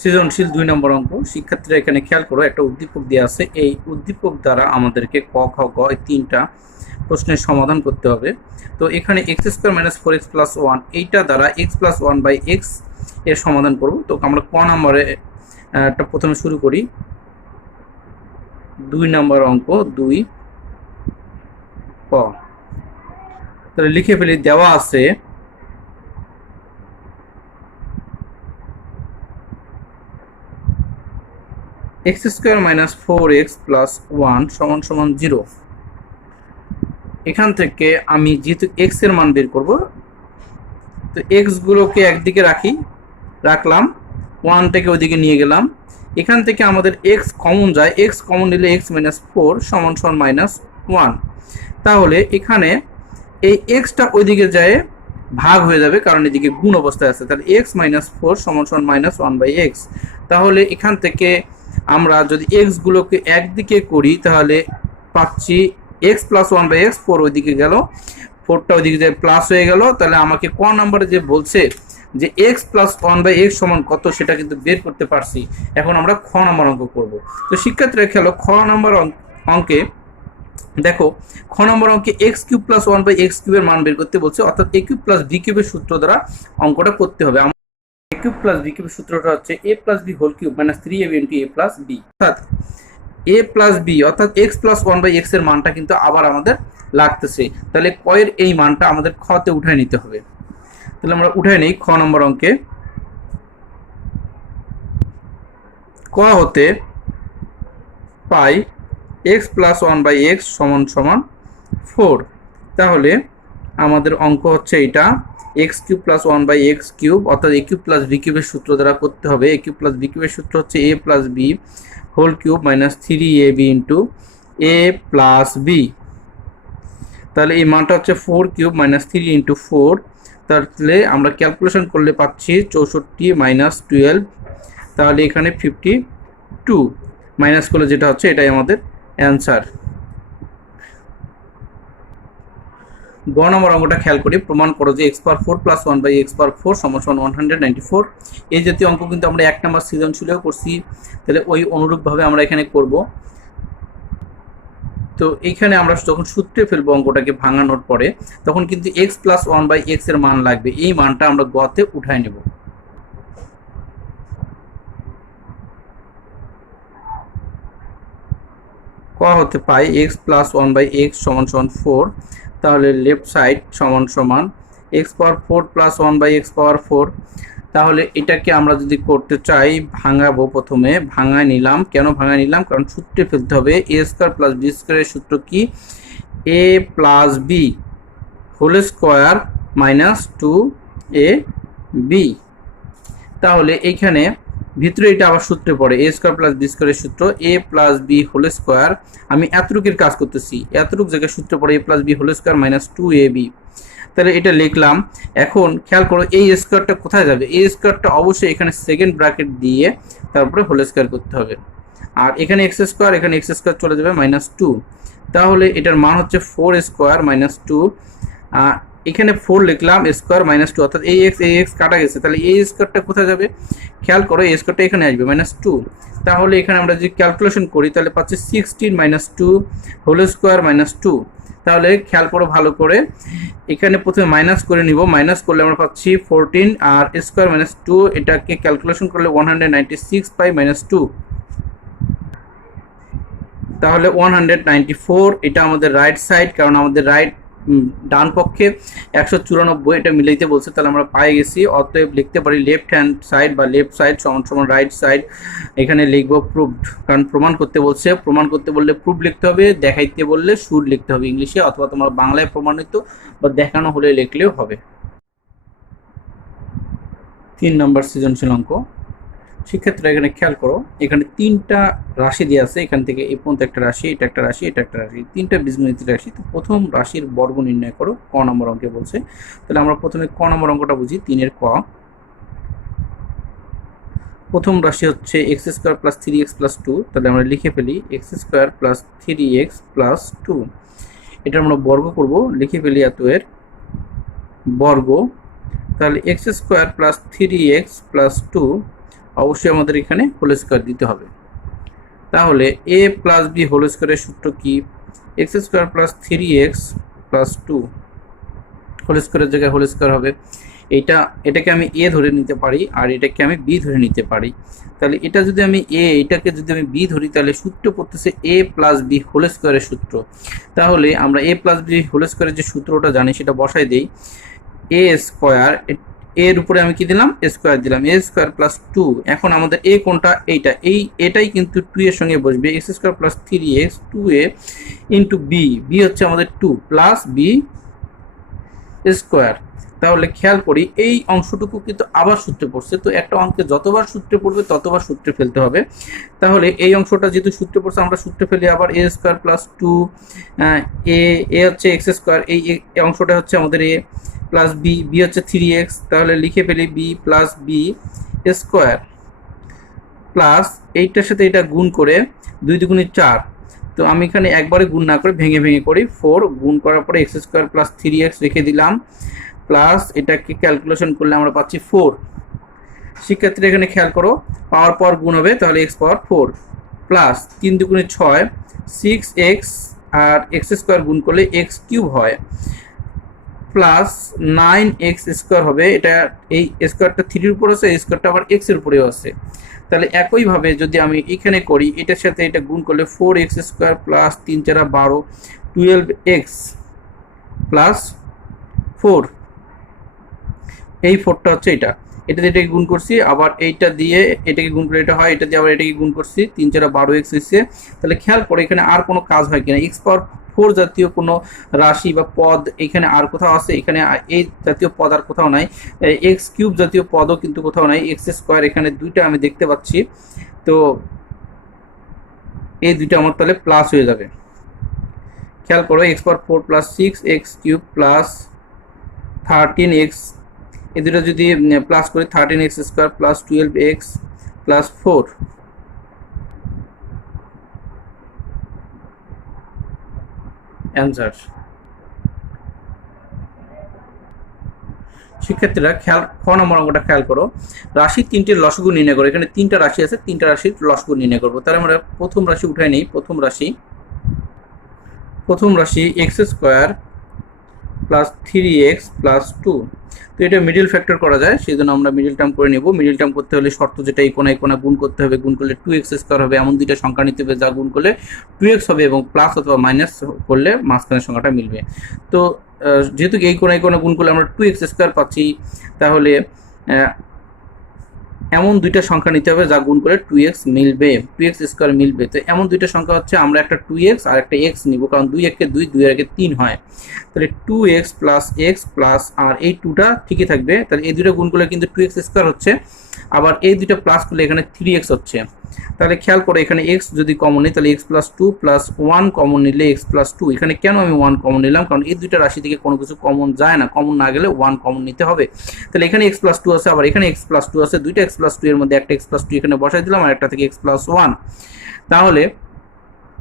সৃজনশীল 2 নম্বর অঙ্ক। শিক্ষার্থীরা এখানে খেয়াল করো, একটা উদ্দীপক দেওয়া আছে। এই উদ্দীপক দ্বারা আমাদেরকে ক, খ, গ এই 3টা প্রশ্নের সমাধান করতে হবে। তো এখানে x² - 4x + 1 এইটা দ্বারা x + 1/x এর সমাধান করব। তো আমরা ক নম্বরে প্রথমে শুরু করি। 2 নম্বর অঙ্ক 2 ক। তাহলে লিখে ফেলি। দেওয়া আছে x² - 4x + 1 = 0। এখান থেকে আমি যেহেতু x এর মান বের করব, তো x গুলোকে একদিকে রাখলাম, 1 থেকে ওইদিকে নিয়ে গেলাম। এখান থেকে আমাদের x কমন যায়, x কমন নিলে x - 4 = -1। তাহলে এখানে এই xটা ওইদিকে যায় ভাগ হয়ে যাবে, কারণ এদিকে গুণ অবস্থায় আছে। তাহলে x - 4 = -1/x। তাহলে এখান থেকে আমরা যদি x গুলোকে একদিকে করি তাহলে পাচ্ছি x + 1/x, 4 ওইদিকে গেল, 4টা ওইদিকে যায় প্লাস হয়ে গেল। তাহলে আমাকে ক নম্বরে যে বলছে যে x + 1/x সমান কত, সেটা কিন্তু বের করতে পারছি। এখন আমরা খ নম্বর অঙ্ক করব। তো শিক্ষার্থীরা খেলো, খ নম্বর অঙ্কে দেখো, খ নম্বর অঙ্কে x³ + 1/x³ এর মান বের করতে বলছে, অর্থাৎ a³ + b³ এর সূত্র দ্বারা অঙ্কটা করতে হবে। a³ + b³ এর সূত্রটা হচ্ছে a + b whole cube - 3ab * a + b। অর্থাৎ a + b অর্থাৎ x + 1/x এর মানটা কিন্তু আবার আমাদের লাগতেছে। তাহলে ক এর এই মানটা আমাদের খ তে উঠায় নিতে হবে। তাহলে আমরা উঠায় নেই। খ নম্বর অঙ্কে ক হতে পাই x + 1/x = 4। তাহলে আমাদের অঙ্ক হচ্ছে এটা x³ + 1/x³ অর্থাৎ a³ + b³ এর সূত্র দ্বারা করতে হবে। a³ + b³ এর সূত্র হচ্ছে a + b whole cube - 3ab * a + b। তাহলে এই মানটা হচ্ছে 4³ - 3 × 4। তাহলে আমরা ক্যালকুলেশন করলে পাচ্ছি 64 - 12। তাহলে এখানে 52 মাইনাস করলে যেটা হচ্ছে এটাই আমাদের অ্যান্সার। গ নম্বর অঙ্কটা খেয়াল করি। প্রমাণ করো যে x⁴ + 1/x⁴ = 194। এই জাতীয় অঙ্ক কিন্তু আমরা 1 নম্বর সৃজনশীলেও করছি। তাহলে ওই অনুরূপভাবে আমরা এখানে করব। তো এইখানে আমরা যখন সূত্রে ফেলবো অঙ্কটাকে ভাঙানোর পরে, তখন কিন্তু x + 1/x এর মান লাগবে। এই মানটা আমরা গ তে উঠায় নেব। ক হতে পাই x + 1/x = 4। তাহলে লেফট সাইড সমান x⁴ + 1/x⁴। তাহলে এটাকে আমরা যদি করতে চাই, ভাঙাবো। প্রথমে ভাঙায় নিলাম। কেন ভাঙায় নিলাম? কারণ সূত্রে ফেলতে হবে। a² + b² এর সূত্র কি? a + b whole square - 2ab। তাহলে এইখানে ভিতরে এটা আবার সূত্রে পড়ে a² + b² এর সূত্র a + b হোল স্কোয়ার। আমি এতটুকুর কাজ করতেছি, এতটুকু জায়গায় সূত্রে পড়ে a + b whole square - 2ab। তাহলে এটা লিখলাম। এখন খেয়াল করো, এই স্কোয়ারটা কোথায় যাবে? এই স্কোয়ারটা অবশ্যই এখানে সেকেন্ড ব্র্যাকেট দিয়ে তারপরে হোল স্কোয়ার করতে হবে। আর এখানে x², এখানে x² চলে যাবে -2। তাহলে এটার মান হচ্ছে 4² - 2। এখানে 4 লিখলাম, স্কোয়ার -2 অর্থাৎ এই x কাটা গেছে। তাহলে এই স্কোয়ারটা কোথায় যাবে? খেয়াল করো, এই স্কোয়ারটা এখানে আসবে -2। তাহলে এখানে আমরা যদি ক্যালকুলেশন করি তাহলে পাচ্ছি 16 - 2 হোল স্কোয়ার -2। তাহলে খেয়াল করো ভালো করে, এখানে প্রথমে মাইনাস করে নিব। মাইনাস করলে আমরা পাচ্ছি 14, আর স্কোয়ার -2 এটাকে ক্যালকুলেশন করলে 196 পাই -2। তাহলে 194 এটা আমাদের রাইট সাইড, কারণ আমাদের ডান পক্ষে 194 এটা মিলাইতে বলছে। তাহলে আমরা পাই গেছি। অতএব লিখতে পারি লেফট হ্যান্ড সাইড বা লেফট সাইড = রাইট সাইড। এখানে লিখবো প্রুভড, কারণ প্রমাণ করতে বলছে। প্রমাণ করতে বললে প্রুভ লিখতে হবে, দেখাইতে বললে শুড লিখতে হবে ইংলিশে, অথবা তোমরা বাংলায় প্রমাণিত বা দেখানো হলে লিখলেও হবে। 3 নম্বর সৃজনশীল অঙ্ক। শিক্ষার্থীরা এখানে খেয়াল করো, এখানে 3টা রাশি দেওয়া আছে। এখান থেকে এই পর্যন্ত একটা রাশি, এটা একটা রাশি, এটা একটা রাশি, 3টা বীজগণিত রাশি। তো প্রথম রাশির বর্গ নির্ণয় করো, ক নম্বর অঙ্কে বলছে। তাহলে আমরা প্রথমে ক নম্বর অঙ্কটা বুঝি। 3-এর ক। প্রথম রাশি হচ্ছে x² + 3x + 2। তাহলে আমরা লিখে ফেলি x² + 3x + 2। এটা আমরা বর্গ করব, লিখে ফেলি এত এর বর্গ। তাহলে x² + 3x + 2 অবশ্যই আমাদের এখানে হোল স্কোয়ার দিতে হবে। তাহলে এ প্লাস বি হোল স্কোয়ারের সূত্র কি? X square plus 3x plus 2 whole স্কোয়ারের জায়গায় হোল স্কোয়ার হবে। এটাকে আমি এ ধরে নিতে পারি আর এটাকে আমি বি ধরে নিতে পারি। তাহলে এটা যদি আমি এটাকে যদি আমি বি ধরি তাহলে সূত্র পড়তেছে এ প্লাস বি হোল স্কোয়ারের সূত্র। তাহলে আমরা এ প্লাস বি হোল স্কোয়ারের যে সূত্রটা জানি সেটা বসাই দেই। এ স্কোয়ার, এর উপরে আমি কি দিলাম? এ স্কোয়ার দিলাম। এ স্কোয়ার প্লাস 2, এখন আমাদের এ কোনটা? এটাই কিন্তু 2 এর সঙ্গে বসবে। X square plus 3x 2a into b হচ্ছে আমাদের 2 প্লাস বি স্কোয়ার। তাহলে খেয়াল করি এই অংশটুকু কিন্তু আবার সূত্রে পড়ছে, তো একটা অঙ্কে যতবার সূত্রে পড়বে ততবার সূত্রে ফেলতে হবে। তাহলে এই অংশটা যেহেতু সূত্রে পড়ছে আমরা সূত্রে ফেলি আবার এ স্কোয়ার প্লাস 2 এ হচ্ছে এক্স স্কোয়ার, এই অংশটা হচ্ছে আমাদের এ প্লাস বি হচ্ছে 3x, তাহলে লিখে ফেলি b plus b square plus এইটার সাথে এটা গুণ করে 2 দুগুণে 4। তো আমি এখানে একবারে গুণ না করে ভেঙে ভেঙে করি। 4 গুণ করার পরে এক্স স্কোয়ার প্লাস 3x রেখে দিলাম, প্লাস এটাকে ক্যালকুলেশন করলে আমরা পাচ্ছি 4। শিক্ষার্থীরা এখানে খেয়াল করো, পাওয়ার পর গুণ হবে, তাহলে এক্স পাওয়ার 4 প্লাস 3 দুগুণে 6 6x আর এক্স স্কোয়ার গুণ করলে এক্স কিউব হয়, প্লাস 9x স্কোয়ার হবে। এটা এই স্কোয়ারটা 3-এর উপর আছে, এই স্কোয়ারটা আবার x এর উপরেও আছে। তাহলে একইভাবে যদি আমি এখানে করি, এটার সাথে এটা গুণ করলে 4x square plus 3 4 12 12x plus 4, এই 4টা হচ্ছে এটা দিয়ে এটাকে গুণ করছি, আবার এইটা দিয়ে এটাকে গুণ করে এটা হয়, এটা দিয়ে আবার এটাকে গুণ করছি, 3 4 12x হয়েছে। তাহলে খেয়াল করে এখানে আর কোনো কাজ হয় কিনা, এক্স পাওয়ার 4 জাতীয় কোনো রাশি বা পদ এখানে আর কোথাও আছে? এখানে এই জাতীয় পদ আর কোথাও নাই। এক্স কিউব জাতীয় পদও কিন্তু কোথাও নাই। এক্স স্কোয়ার এখানে দুইটা আমি দেখতে পাচ্ছি, তো এই দুইটা আমার তাহলে প্লাস হয়ে যাবে। খেয়াল করো, এক্স পাওয়ার 4 plus 6x cube plus 13x, এই দুটো যদি প্লাস করি 13x square plus 12x plus 4। Answer. শিক্ষার্থীরা খেয়াল, খ নম্বর অঙ্কটা খেয়াল করো, রাশি 3টির লসগু নির্ণয় করো। এখানে 3টা রাশি আছে, 3টা রাশির লসগু নির্ণয় করবো। তাহলে আমরা প্রথম রাশি উঠাই নিই। প্রথম রাশি x square plus 3x plus 2, তো এটা মিডিল ফ্যাক্টর করা যায়, সেই জন্য আমরা মিডিল টার্ম করে নেব। মিডিল টার্ম করতে হলে শর্ত যেটা, এই কোনা গুণ করতে হবে, গুণ করলে 2x স্কোয়ার হবে, এমন দুইটা সংখ্যা নিতে হবে যা গুণ করলে 2x হবে এবং প্লাস অথবা মাইনাস করলে মাঝখানের সংখ্যাটা মিলবে। তো যেহেতু এই কোনা গুণ করলে আমরা 2x স্কোয়ার পাচ্ছি, তাহলে এমন দুইটা সংখ্যা নিতে হবে যা গুণ করে 2x মিলবে, 2x স্কোয়ার মিলবে। তো এমন দুইটা সংখ্যা হচ্ছে, আমরা একটা 2x আর একটা x নিব, কারণ 2 একে 2, 2 একে 3 হয়। তাহলে 2x প্লাস x প্লাস, আর এই 2টা ঠিকই থাকবে, তাহলে এই দুটো গুণ করলে কিন্তু 2x স্কোয়ার হচ্ছে, আবার এই দুইটা প্লাস করলে এখানে 3x হচ্ছে। তাহলে খেয়াল করে এখানে x যদি কমন নিই তাহলে x প্লাস 2 প্লাস 1 কমন নিলে x প্লাস 2। এখানে কেন আমি 1 কমন নিলাম? কারণ এই দুইটা রাশি থেকে কোনো কিছু কমন যায় না, কমন না গেলে 1 কমন নিতে হবে। তাহলে এখানে x প্লাস 2 আছে, আবার এখানে x প্লাস 2 আছে, দুইটা x প্লাস 2 এর মধ্যে একটা x প্লাস 2 এখানে বসাই দিলাম আর একটা থেকে x প্লাস 1। তাহলে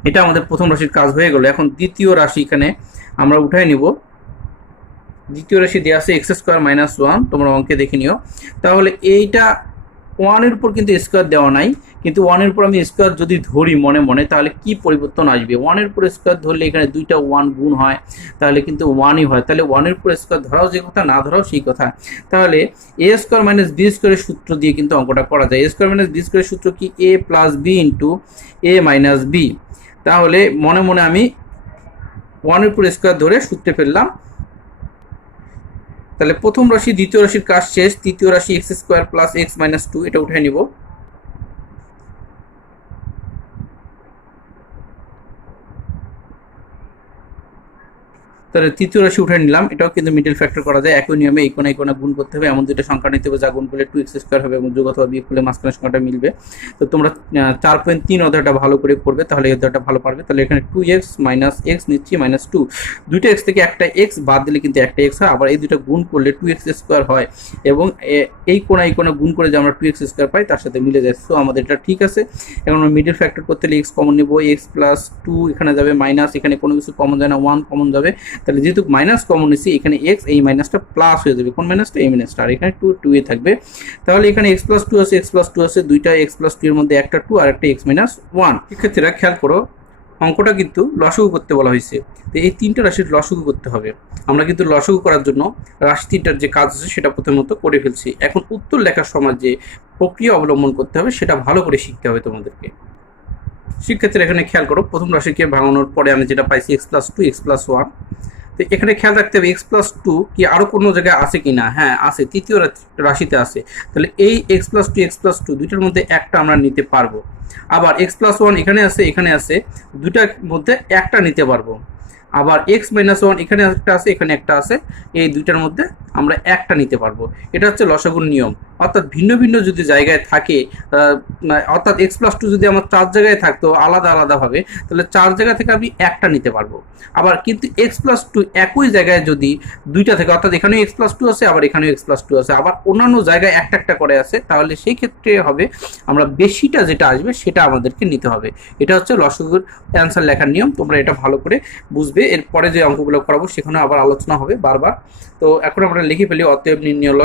এটা আমাদের প্রথম রাশির কাজ হয়ে গেল। এখন দ্বিতীয় রাশি এখানে আমরা উঠাই নিব। দ্বিতীয় রাশি দেওয়া আছে এক্স স্কোয়ার মাইনাস 1, তোমরা অঙ্কে দেখে নিও। তাহলে এইটা 1-এর উপর কিন্তু স্কোয়ার দেওয়া নাই, কিন্তু 1-এর উপর আমি স্কোয়ার যদি ধরি মনে মনে, তাহলে কি পরিবর্তন আসবে? 1-এর উপর স্কোয়ার ধরলে এখানে দুইটা 1 গুণ হয়, তাহলে কিন্তু 1ই হয়। তাহলে 1-এর উপর স্কোয়ার ধরাও যে কথা, না ধরাও সেই কথা। তাহলে এ স্কোয়ার মাইনাস বি স্কোয়ারের সূত্র দিয়ে কিন্তু অঙ্কটা করা যায়। এ স্কোয়ার মাইনাস বি স্কোয়ারের সূত্র কি? এ plus B into a minus B. তাহলে মনে মনে আমি 1-এর উপর স্কোয়ার ধরে সূত্রে ফেললাম। তাহলে প্রথম রাশি দ্বিতীয় রাশির কাজ শেষ। তৃতীয় রাশি x square plus x minus 2, এটা উঠে নিব। তাহলে তৃতীয় রাশি উঠে নিলাম, এটাও কিন্তু মিডল ফ্যাক্টর করা যায়। একই নিয়মে এই কোনা গুণ করতে হবে, এমন দুটো সংখ্যা নিতে হবে যা গুণ করলে 2x স্কোয়ার হবে এবং যোগ অথবা বিয়োগ করলে মাঝখানের সংখ্যাটা মিলবে। তো তোমরা 4.3 অধ্যায়টা ভালো করে করবে, তাহলে এই অধ্যায়টা ভালো পারবে। তাহলে এখানে 2x মাইনাস x নিচ্ছি মাইনাস 2, দুইটা x থেকে একটা x বাদ দিলে কিন্তু একটা x হয়, আবার এই দুটো গুণ করলে 2x স্কোয়ার হয় এবং এই কোনা গুণ করে যে আমরা 2x স্কোয়ার পাই তার সাথে মিলে যায়। সো আমাদের এটা ঠিক আছে। এখন আমরা মিডল ফ্যাক্টর করতে হলে x কমন নেব, x প্লাস 2 এখানে যাবে মাইনাস, এখানে কোনো কিছু কমন যায় না, 1 কমন যাবে, তাহলে যেহেতু মাইনাস কমন নিছি এখানে এক্স এই মাইনাসটা প্লাস হয়ে যাবে, কোন মাইনাসটা এই মাইনাসটা, আর এখানে টু এ থাকবে। তাহলে এখানে এক্স প্লাস টু আছে, এক্স প্লাস টু আছে, দুইটা এক্স প্লাস টু এর মধ্যে একটা টু আর একটা এক্স মাইনাস ওয়ান। শিক্ষার্থীরা খেয়াল করো অঙ্কটা কিন্তু লসাগু করতে বলা হয়েছে, তো এই তিনটা রাশির লসাগু করতে হবে। আমরা কিন্তু লসাগু করার জন্য রাশি তিনটার যে কাজ আছে সেটা প্রথমত করে ফেলছি। এখন উত্তর লেখার সময় যে প্রক্রিয়া অবলম্বন করতে হবে সেটা ভালো করে শিখতে হবে তোমাদেরকে। শিক্ষার্থীরা এখানে খেয়াল করো প্রথম রাশিকে ভাঙানোর পরে আমি যেটা পাইছি x plus two x plus one. তো এখানে খেয়াল রাখতে হবে এক্স প্লাস টু কি আরও কোনো জায়গায় আছে কি না, হ্যাঁ আছে, তৃতীয় রাশিতে আছে। তাহলে এই এক্স প্লাস টু দুইটার মধ্যে একটা আমরা নিতে পারবো। আবার এক্স প্লাস ওয়ান এখানে আছে, দুইটার মধ্যে একটা নিতে পারবো। আবার এক্স মাইনাস ওয়ান এখানে একটা আছে, এই দুইটার মধ্যে আমরা একটা নিতে পারবো। এটা হচ্ছে লসাগুর নিয়ম। অর্থাৎ ভিন্ন ভিন্ন যদি জায়গায় থাকে, অর্থাৎ এক্স প্লাস টু যদি আমার 4 জায়গায় থাকতো আলাদা আলাদাভাবে, তাহলে 4 জায়গা থেকে আমি একটা নিতে পারবো। আবার কিন্তু এক্স প্লাস টু একই জায়গায় যদি দুইটা থাকে, অর্থাৎ এখানেও এক্স প্লাস টু আছে, আবার এখানেও এক্স প্লাস টু আছে, আবার অন্যান্য জায়গায় একটা একটা করে আছে, তাহলে সেই ক্ষেত্রে হবে আমরা বেশিটা যেটা আসবে সেটা আমাদেরকে নিতে হবে। এটা হচ্ছে লসাগুর অ্যান্সার লেখার নিয়ম। তোমরা এটা ভালো করে বুঝবে। এরপরে যে অঙ্কগুলো করাবো সেখানে আবার আলোচনা হবে বারবার। তো এখন আমরা লিখে ফেলি অতএব নির্ণয়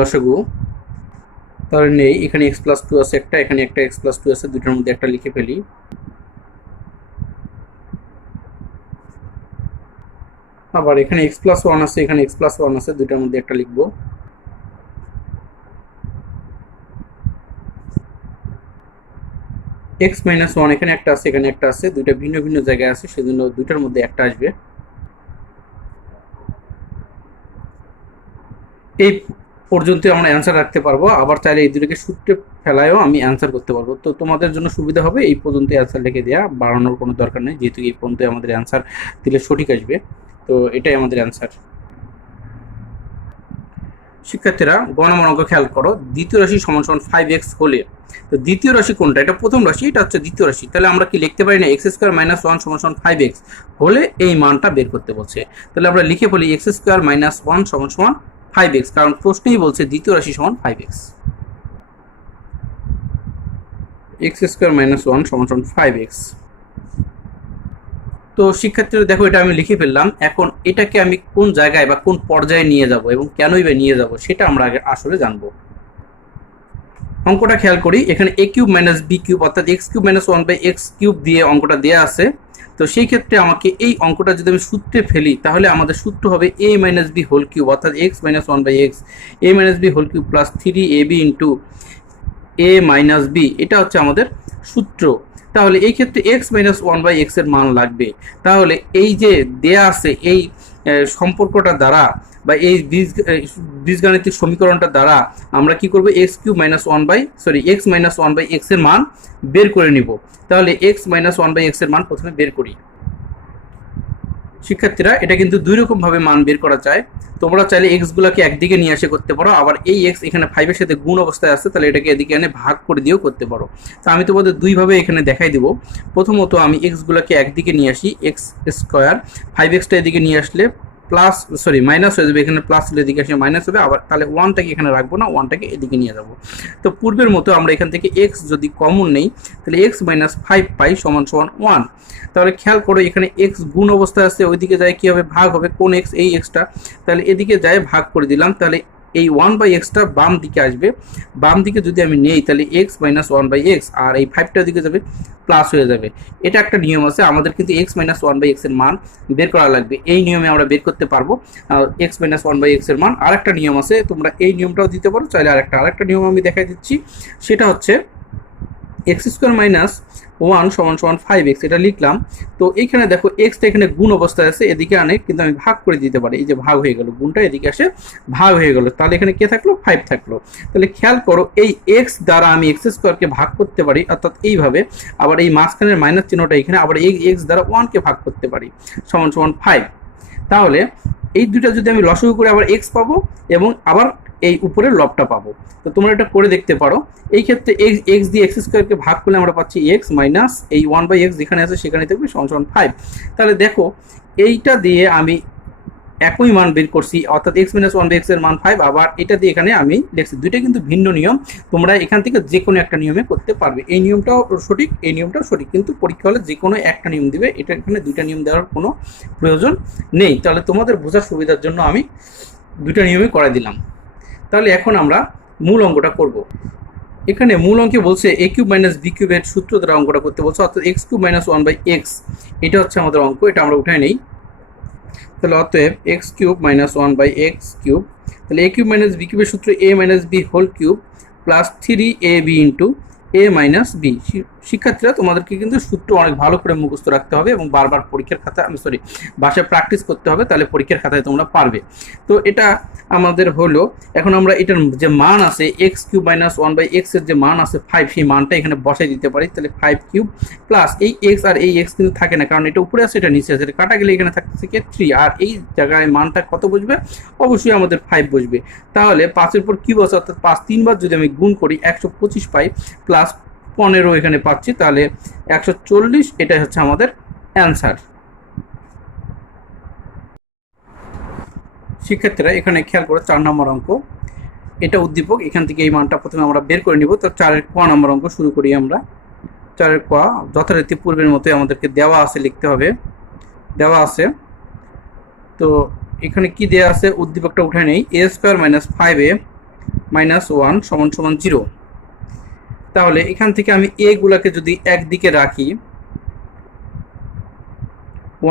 লসাগু। তাহলে নেই এখানে এক্স প্লাস টু আছে একটা, এখানে একটা এক্স প্লাস টু আছে, দুটোর মধ্যে একটা লিখে ফেলি। আবার এখানে এক্স প্লাস ওয়ান আছে, এখানে এক্স প্লাস ওয়ান আছে, দুটোর মধ্যে একটা লিখবো। এক্স মাইনাস ওয়ান এখানে একটা আছে, এখানে একটা আছে, দুইটা ভিন্ন ভিন্ন জায়গায় আছে, সেজন্য দুইটার মধ্যে একটা আসবে। এই পর্যন্ত আমরা অ্যান্সার রাখতে পারবো। আবার চাইলে এই দুটোকে সূত্রে ফেলায়ও আমি অ্যান্সার করতে পারবো। তো তোমাদের জন্য সুবিধা হবে এই পর্যন্ত অ্যান্সার লিখে দেওয়া, বাড়ানোর কোনো দরকার নেই, যেহেতু এই পর্যন্ত আমাদের অ্যান্সার দিলে সঠিক আসবে। তো এটাই আমাদের অ্যান্সার। শিক্ষার্থীরা গণমান অঙ্ক খেয়াল করো, দ্বিতীয় রাশি সমান সমান 5x হলে, তো দ্বিতীয় রাশি কোনটা, এটা প্রথম রাশি, এটা হচ্ছে দ্বিতীয় রাশি। তাহলে আমরা কি লিখতে পারি না এক্স স্কোয়ার মাইনাস ওয়ান সমান সমান 5x হলে এই মানটা বের করতে বলছে। তাহলে আমরা লিখে বলি এক্স স্কোয়ার মাইনাস ওয়ান সমান সমান 5x, কারণ প্রশ্নেই বলছে দ্বিতীয় রাশি সমান 5x। X square minus one সমান সমান 5x। তো শিক্ষার্থীরা দেখো এটা আমি লিখে ফেললাম। এখন এটাকে আমি কোন জায়গায় বা কোন পর্যায়ে নিয়ে যাব এবং কেনই বা নিয়ে যাব সেটা আমরা আগে আসলে জানবো। অঙ্কটা খেয়াল করি, এখানে a cube minus b cube অর্থাৎ x cube minus one by x cube দিয়ে অঙ্কটা দেওয়া আছে। তো সেই ক্ষেত্রে আমাকে এই অঙ্কটা যদি আমি সূত্রে ফেলি তাহলে আমাদের সূত্র হবে a minus b whole cube অর্থাৎ x minus one by x a minus b whole cube plus 3ab into a minus b, এটা হচ্ছে আমাদের সূত্র। তাহলে এই ক্ষেত্রে x minus one by x এর মান লাগবে। তাহলে এই যে দেয়া আছে এই সম্পর্কটা দ্বারা বা এই বীজগাণিতিক সমীকরণটা দ্বারা আমরা কি করব, x minus one by x এর মান বের করে নিব। তাহলে x minus one by x এর মান প্রথমে বের করি। শিক্ষার্থীরা এটা কিন্তু দুই রকম ভাবে মান বের করা যায়। তোমরা চাইলে এক্স গুলাকে একদিকে নিয়ে এসে করতে পারো, আবার এই এক্স এখানে 5 এর সাথে গুণ অবস্থায় আছে, তাহলে এটাকে এদিকে এনে ভাগ করে দিয়েও করতে পারো। তো আমি তোমাদের দুইভাবে এখানে দেখাই দিব। প্রথমত আমি এক্স গুলাকে একদিকে নিয়ে আসি, এক্স স্কোয়ার 5xটা এদিকে নিয়ে আসলে মাইনাস হয়ে যাবে, এখানে প্লাস হলে এদিকে আসে মাইনাস হবে। আবার তাহলে ওয়ানটাকে এখানে রাখবো না, ওয়ানটাকে এদিকে নিয়ে যাবো। তো পূর্বের মতো আমরা এখান থেকে এক্স যদি কমন নেই তাহলে এক্স মাইনাস 5 পাই সমান সমান 1। তাহলে খেয়াল করো এখানে এক্স গুণ অবস্থায় আছে, ওইদিকে যায় কি হবে, ভাগ হবে। কোন এক্স, এই এক্সটা, তাহলে এদিকে যায় ভাগ করে দিলাম। তাহলে এই 1/xটা বাম দিকে আসবে। বাম দিকে যদি আমি নেই তাহলে এক্স মাইনাস 1/x, আর এই 5টার দিকে যাবে প্লাস হয়ে যাবে। এটা একটা নিয়ম আছে, আমাদের কিন্তু এক্স মাইনাস 1/x এর মান বের করা লাগবে। এই নিয়মে আমরা বের করতে পারবো এক্স মাইনাস 1/x এর মান। আর একটা নিয়ম আছে, তোমরা এই নিয়মটাও দিতে পারো চাইলে। আরেকটা নিয়ম আমি দেখাই দিচ্ছি, সেটা হচ্ছে এক্স স্কোয়ার মাইনাস ওয়ান সমান সমান 5x, এটা লিখলাম। তো এইখানে দেখো এক্সটা এখানে গুণ অবস্থায় আছে, এদিকে আনে কিন্তু আমি ভাগ করে দিতে পারি। এই যে ভাগ হয়ে গেল, গুণটা এদিকে আসে ভাগ হয়ে গেল, তাহলে এখানে কে থাকলো, 5 থাকলো। তাহলে খেয়াল করো এই এক্স দ্বারা আমি এক্স স্কোয়ারকে ভাগ করতে পারি, অর্থাৎ এইভাবে। আবার এই মাঝখানের মাইনাস চিহ্নটা এখানে, আবার এই এক্স দ্বারা 1কে ভাগ করতে পারি, সমান সমান 5। তাহলে এই দুইটা যদি আমি লসাগু করে আবার এক্স পাবো এবং আবার এই উপরের লবটা পাবো। তো তোমরা এটা করে দেখতে পারো। এই ক্ষেত্রে এক্স দিয়ে এক্স স্কোয়ারকে ভাগ করলে আমরা পাচ্ছি এক্স মাইনাস এই 1/x যেখানে আছে সেখানে থাকবে সমান সমান 5। তাহলে দেখো এইটা দিয়ে আমি একই মান বের করছি, অর্থাৎ x minus one by x এর মান 5, আবার এটা দিয়ে এখানে আমি লিখছি। দুইটা কিন্তু ভিন্ন নিয়ম, তোমরা এখান থেকে যে কোনো একটা নিয়মে করতে পারবে। এই নিয়মটাও সঠিক, এই নিয়মটাও সঠিক, কিন্তু পরীক্ষা হলে যে কোনো একটা নিয়ম দিবে, এটা এখানে দুইটা নিয়ম দেওয়ার কোনো প্রয়োজন নেই। তাহলে তোমাদের বোঝার সুবিধার জন্য আমি দুইটা নিয়মই করে দিলাম। তাহলে এখন আমরা মূল অঙ্কটা করব। এখানে মূল অঙ্কে বলছে a কিউব মাইনাস বি কিউবের সূত্র দ্বারা অঙ্কটা করতে বলছে, অর্থাৎ x cube minus one by x, এটা হচ্ছে আমাদের অঙ্ক। এটা আমরা উঠাই নেই। তাহলে অতএব x cube minus one by x cube, তাহলে এ কিউব মাইনাস বি কিউবের সূত্র a minus b whole cube plus 3ab into a minus b. শিক্ষার্থীরা তোমাদেরকে কিন্তু সূত্র অনেক ভালো করে মুখস্থ রাখতে হবে এবং বারবার পরীক্ষার খাতায় বাসায় প্র্যাকটিস করতে হবে, তাহলে পরীক্ষার খাতায় তোমরা পারবে। তো এটা আমাদের হলো। এখন আমরা এটার যে মান আছে x cube minus one by x এর যে মান আছে 5, সেই মানটা এখানে বসাই দিতে পারি। তাহলে 5 কিউব প্লাস এই এক্স, আর এই এক্স কিন্তু থাকে না, কারণ এটা উপরে আছে এটা নিচে আছে, এটা কাটা গেলে এখানে থাকতেছে কি 3, আর এই জায়গায় মানটা কত বসবে? অবশ্যই আমাদের 5 বসবে। তাহলে 5-এর পর কিউব আছে, অর্থাৎ 5 3বার যদি আমি গুণ করি 125 পাই, প্লাস 15 এখানে পাচ্ছি, তাহলে 140, এটাই হচ্ছে আমাদের অ্যান্সার। শিক্ষার্থীরা এখানে খেয়াল করে 4 নম্বর অঙ্ক, এটা উদ্দীপক, এখান থেকে এই মানটা প্রথমে আমরা বের করে নিব। তো 4-এর ক নম্বর অঙ্ক শুরু করি আমরা। 4-এর ক যথারীতি পূর্বের মতোই আমাদেরকে দেওয়া আছে, লিখতে হবে, দেওয়া আছে। তো এখানে কি দেওয়া আছে, উদ্দীপকটা উঠে নেই। এ স্কোয়ার মাইনাস 5a মাইনাস 1 সমান সমান 0। তাহলে এখান থেকে আমি এ গুলাকে যদি একদিকে রাখি,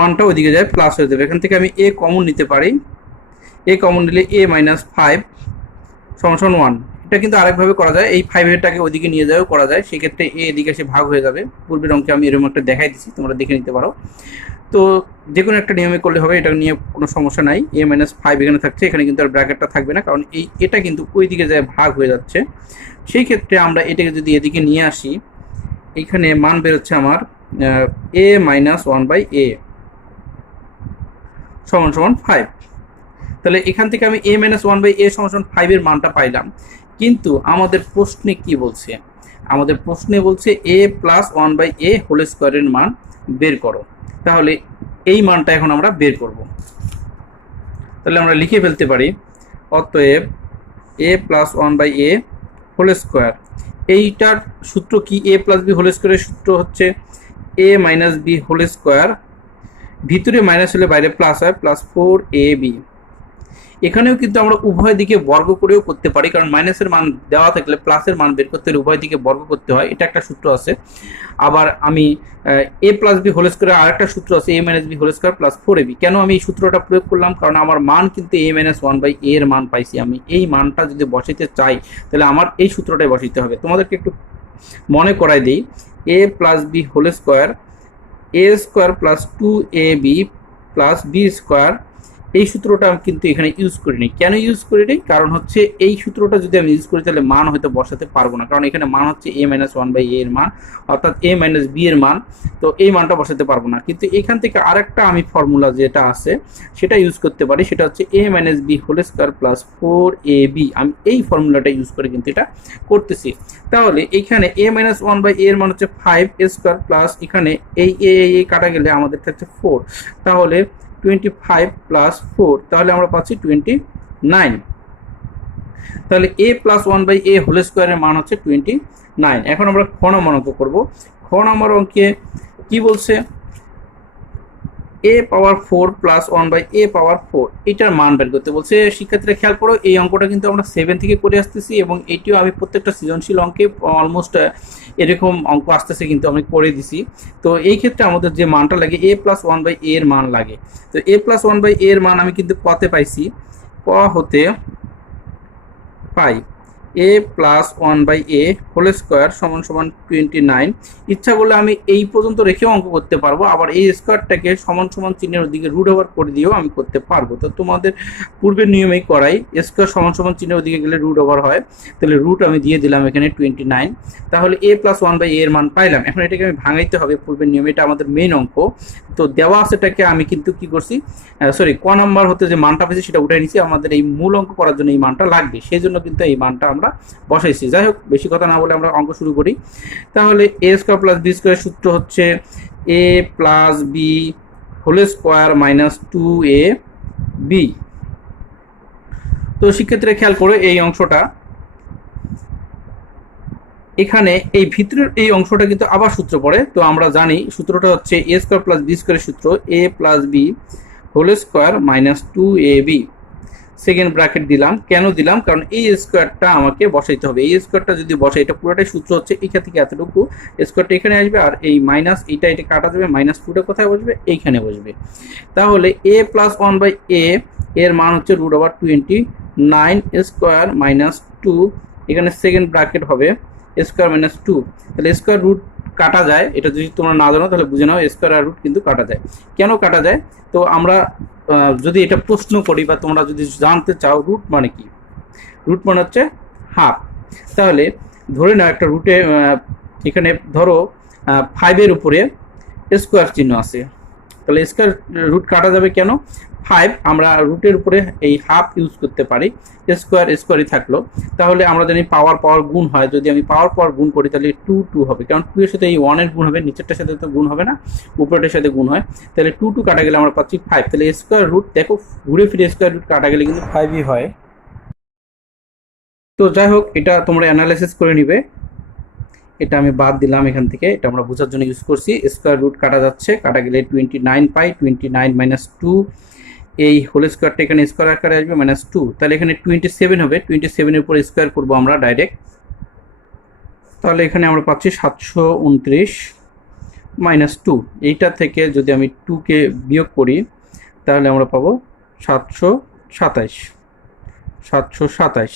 1টা ওইদিকে যায়, প্লাস হয়ে যাবে। এখান থেকে আমি এ কমন নিতে পারি, এ কমন নিলে এ মাইনাস 5 সমান সমান 1। এটা কিন্তু আরেকভাবে করা যায়, এই 5-এরটাকে ওইদিকে নিয়ে যাওয়াও করা যায়, সেক্ষেত্রে এ এদিকে এসে ভাগ হয়ে যাবে। পূর্বের অঙ্কে আমি এরকম একটা দেখাই দিচ্ছি, তোমরা দেখে নিতে পারো। তো যে কোনো একটা নিয়মে করলে হবে, এটা নিয়ে কোনো সমস্যা নাই। এ মাইনাস 5 এখানে থাকছে, এখানে কিন্তু আর ব্র্যাকেটটা থাকবে না, কারণ এটা কিন্তু ওই দিকে যায় ভাগ হয়ে যাচ্ছে। সেই ক্ষেত্রে আমরা এটাকে যদি এদিকে নিয়ে আসি, এখানে মান বেরোচ্ছে আমার এ মাইনাস ওয়ান বাই এ সমান সমান 5। তাহলে এখান থেকে আমি এ মাইনাস ওয়ান বাই এ সমান সমান 5-এর মানটা পাইলাম। কিন্তু আমাদের প্রশ্নে কি বলছে? আমাদের প্রশ্নে বলছে a plus one by a whole স্কোয়ারের মান বের করো। তাহলে এই মানটা এখন আমরা বের করব। তাহলে আমরা লিখে ফেলতে পারি, অতএব a plus one by a whole square, এইটার সূত্র কি? এ প্লাস বি হোল স্কোয়ারের সূত্র হচ্ছে a minus b whole square, ভিতরে মাইনাস হলে বাইরে প্লাস হয়, প্লাস 4ab। এখানেও কিন্তু আমরা উভয় দিকে বর্গ করেও করতে পারি, কারণ মাইনাসের মান দেওয়া থাকলে প্লাসের মান বের করতে হলে উভয় দিকে বর্গ করতে হয়, এটা একটা সূত্র আছে। আবার আমি এ প্লাস বি হোল স্কোয়ারের আরেকটা সূত্র আছে, a minus b whole square plus 4ab। কেন আমি এই সূত্রটা প্রয়োগ করলাম? কারণ আমার মান কিন্তু এ মাইনাস ওয়ান বাই এ এর মান পাইছি, আমি এই মানটা যদি বসাইতে চাই তাহলে আমার এই সূত্রটাই বসাইতে হবে। তোমাদেরকে একটু মনে করাই দিই, a plus b whole square, a square plus 2ab plus b square, এই সূত্রটা আমি কিন্তু এখানে ইউজ করিনি। কেন ইউজ করিনি? কারণ হচ্ছে এই সূত্রটা যদি আমি ইউজ করি তাহলে মান হয়তো বসাতে পারবো না, কারণ এখানে মান হচ্ছে a minus one by a এর মান, অর্থাৎ এ মাইনাস বি এর মান, তো এই মানটা বসাতে পারবো না। কিন্তু এখান থেকে আরেকটা আমি ফর্মুলা যেটা আছে সেটা ইউজ করতে পারি, সেটা হচ্ছে a minus b whole square plus 4ab। আমি এই ফর্মুলাটা ইউজ করে কিন্তু এটা করতেছি। তাহলে এখানে এ মাইনাস ওয়ান বাই এ এর মান হচ্ছে 5 স্কোয়ার, প্লাস এখানে এই এ কাটা গেলে আমাদের থাকছে 4, তাহলে 25 প্লাস 4, তাহলে আমরা পাচ্ছি 29। তাহলে a plus one by a whole স্কোয়ারের মান হচ্ছে 29। এখন আমরা খ নম্বর অঙ্ক করবো। খ নম্বর অঙ্কে কি বলছে? এ পাওয়ার 4 প্লাস ওয়ান বাই এ পাওয়ার 4, এটার মান বের করতে বলছে। শিক্ষার্থীরা খেয়াল করো, এই অঙ্কটা কিন্তু আমরা 7 থেকে করে আসতেছি, এবং এটিও আমি প্রত্যেকটা সৃজনশীল অঙ্কে অলমোস্ট এরকম অঙ্ক আসতেছে কিন্তু আমি করে দিছি। তো এই ক্ষেত্রে আমাদের যে মানটা লাগে a plus one by a এর মান লাগে। তো a plus one by a এর মান আমি কিন্তু কতে পাইছি, ক হতে পাই a plus one by a whole square সমান সমান 29। ইচ্ছা করলে আমি এই পর্যন্ত রেখেও অঙ্ক করতে পারবো, আবার এই স্কোয়ারটাকে সমান সমান চিহ্নের দিকে রুট ওভার করে দিয়েও আমি করতে পারবো। তো তোমাদের পূর্বের নিয়মেই করাই, স্কোয়ার সমান সমান চিহ্নের দিকে গেলে রুট ওভার হয়, তাহলে রুট আমি দিয়ে দিলাম এখানে 29। তাহলে a plus one by a এর মান পাইলাম। এখন এটাকে আমি ভাঙাইতে হবে পূর্বের নিয়মে, এটা আমাদের মেইন অঙ্ক। তো দেওয়া আছে এটাকে আমি কিন্তু কি করছি, ক নাম্বার হতে যে মানটা পেয়েছি সেটা উঠে নিছি, আমাদের এই মূল অঙ্ক করার জন্য এই মানটা লাগবে, সেই জন্য কিন্তু এই মানটা আমরা বসাইছি। যাই হোক, বেশি কথা না বলে আমরা অঙ্ক শুরু করি। তাহলে এ স্কোয়ার প্লাস বি স্কোয়ারের সূত্র হচ্ছে a plus b whole square minus 2a b. তো শিক্ষার্থীরা খেয়াল করে এই অংশটা, এখানে এই ভিতরের এই অংশটা কিন্তু আবার সূত্র পড়ে। তো আমরা জানি সূত্রটা হচ্ছে এ স্কোয়ার প্লাস বি স্কোয়ারের সূত্র, a plus b whole square minus 2ab। Second bracket দিলাম, কেন দিলাম? কারণ এই স্কোয়ারটা আমাকে বসাইতে হবে। এই স্কোয়ারটা যদি বসাই, এটা পুরোটাই সূত্র হচ্ছে এখান থেকে এতটুকু, স্কোয়ারটা এখানে আসবে, আর এই মাইনাস এটা কাটা যাবে, মাইনাস 2টা কোথায় বসবে? এইখানে বসবে। তাহলে a প্লাস 1/a এর মান হচ্ছে √29 স্কোয়ার মাইনাস 2, এখানে সেকেন্ড ব্র্যাকেট হবে স্কোয়ার মাইনাস 2। তাহলে স্কোয়ার রুট কাটা যায়, এটা যদি তোমরা না জানো তাহলে বুঝে নাও, স্কোয়ার আর রুট কিন্তু কাটা যায়। কেন কাটা যায়? তো আমরা যদি এটা প্রশ্ন করি বা তোমরা যদি জানতে চাও রুট মানে কি, রুট মানে হচ্ছে হাফ। তাহলে ধরে নাও একটা রুটে, এখানে ধরো 5-এর উপরে স্কোয়ার চিহ্ন আছে, তাহলে স্কোয়ার রুট কাটা যাবে কেন? 5 আমরা রুটের উপরে এই হাফ ইউজ করতে পারি, স্কোয়ারই থাকলো। তাহলে আমরা জানি পাওয়ার গুণ হয়, যদি আমি পাওয়ার গুণ করি তাহলে 2 হবে, কারণ 2 এর সাথে এই 1 এর গুণ হবে, নিচেরটার সাথে তো গুণ হবে না, উপরেরটার সাথে গুণ হয়। তাহলে 2 কাটা গেলে আমরা পাচ্ছি 5। তাহলে স্কোয়ার রুট দেখো ঘুরে ফিরে স্কোয়ার রুট কাটা গেলে কিন্তু 5ই হয়। তো যাই হোক, এটা তোমরা অ্যানালাইসিস করে নিবে। এটা আমি বাদ দিলাম এখান থেকে, এটা আমরা বোঝার জন্য ইউজ করছি। স্কোয়ার রুট কাটা যাচ্ছে, কাটা গেলে 29 পাই, 29 মাইনাস 2, এই হোল স্কোয়ারটা এখানে স্কোয়ার আকারে আসবে মাইনাস 2, তাহলে এখানে 27 হবে। 27-এর উপর স্কোয়ার করবো আমরা ডাইরেক্ট, তাহলে এখানে আমরা পাচ্ছি 729 মাইনাস 2। এইটা থেকে যদি আমি 2কে বিয়োগ করি তাহলে আমরা পাবো 727।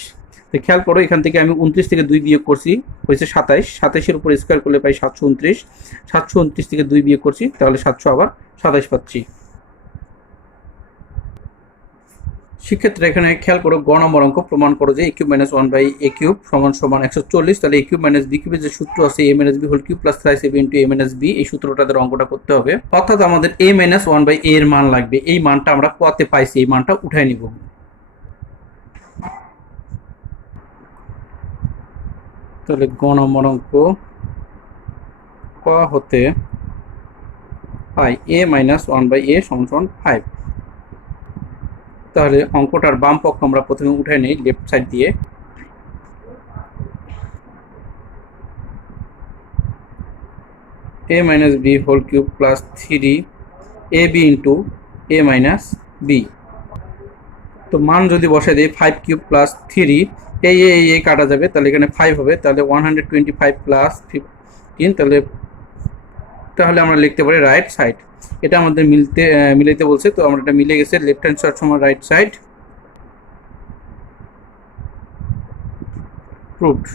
তো খেয়াল করো, এখান থেকে আমি 29 থেকে 2 বিয়োগ করছি, হয়েছে 27। উপর স্কোয়ার করলে পাই 729। 729 থেকে 2 বিয়োগ করছি, তাহলে 700 আবার 27 পাচ্ছি। শিক্ষার্থীরা এখানে খেয়াল করো, গ নম্বর অঙ্ক, প্রমাণ করো যে a কিউব মাইনাস 1/a³ সমান 140। তাহলে a কিউব মাইনাস b কিউবের যে সূত্র আছে a minus b whole cube plus 3ab into a minus b, এই সূত্রটাদের অঙ্কটা করতে হবে। অর্থাৎ আমাদের a মাইনাস 1/a এর মান লাগবে। এই মানটা আমরা কতে পাইছি, এই মানটা উঠাই নিব। তাহলে গ নম্বর অঙ্ক, ক হতে পাই a মাইনাস 1/a সমান 5। তাহলে অঙ্কটার বাম পক্ষ আমরা প্রথমে উঠে নিই লেফট সাইড দিয়ে। a minus b whole cube plus 3ab into a minus b। তো মান যদি বসাই দিই 5 কিউব প্লাস 3, এই কাটা যাবে, তাহলে এখানে 5 হবে। তাহলে 125 প্লাস 15, তাহলে আমরা লিখতে পারি রাইট সাইড। এটা আমাদের মিলাইতে বলছে, তো আমরা এটা মিলে গেছে। লেফট হ্যান্ড সাইড সমান রাইট সাইড, প্রুভড।